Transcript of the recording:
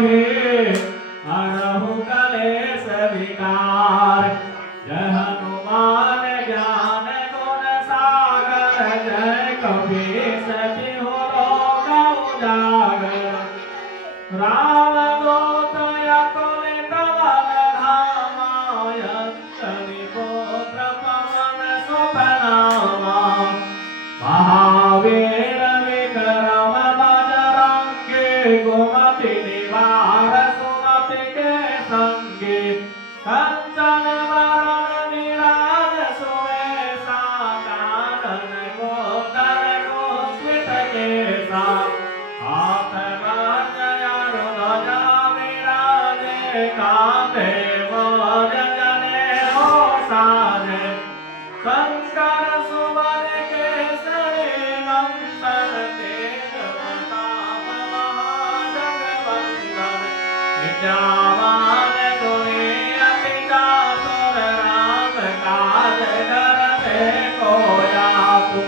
मोहि हरहु कलेश विकार। जय हनुमान ज्ञान गुण सागर जय कपीस तिहु लोक उजागर। राम दूत अतुलित बल धामा अंजनी पुत्र पवन सुत नामा। महावीर विक्रम बजरंगी कुमति निवार सुमति के संगी। कंचन वरण विराज सुवेशा कानन कुंडल कुंचित केसा। हाथ ध्वजा विराजे कांधे मोज जनेऊ साजे। शंकर सुवन केसरी नंदन तेज प्रताप महाजगवंदन। विद्यावान गुणी अति चातुर राम काज करते को जापु।